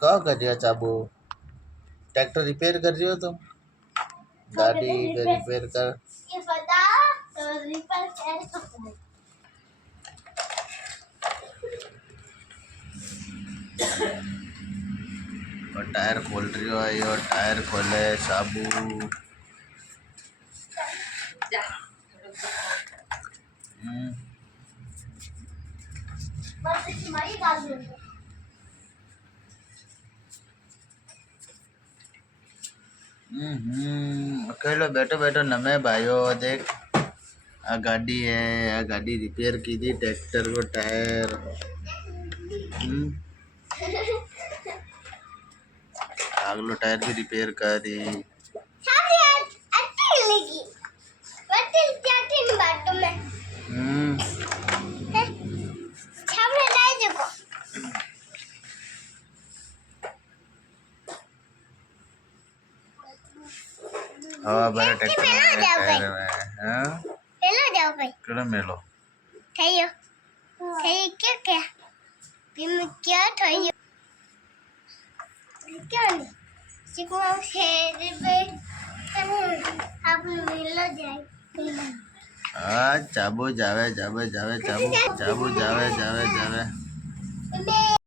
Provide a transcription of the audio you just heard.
कहाँ कर रही हो चाबू? ट्रैक्टर रिपेयर कर रही हो तुम? गाड़ी के रिपेयर कर। ये बता तो रिपेयर कैसे करते हैं? और टायर खोल रही हो ये, और टायर खोले चाबू। बस तुम्हारी गाल में अकेले बैठो बैठो नमे भाइयों देख, आ गाड़ी है, आ गाड़ी रिपेयर की थी ट्रैक्टर को टायर। अगलो टायर भी रिपेयर कर दी। सारी अच्छी लगी बट क्या तीन बातों में सामने लाए देखो। हाँ बड़ा ट्रैक्टर में टायर में हाँ हेलो जाओ भाई केड़ा मेलो थैयो थैयो क्या क्या तुम क्या थैयो क्या नहीं सिकुआ शेर पे आप मिलो जाए हाँ चाबू जावे जावे जावे चाबू चाबू जावे जावे जावे।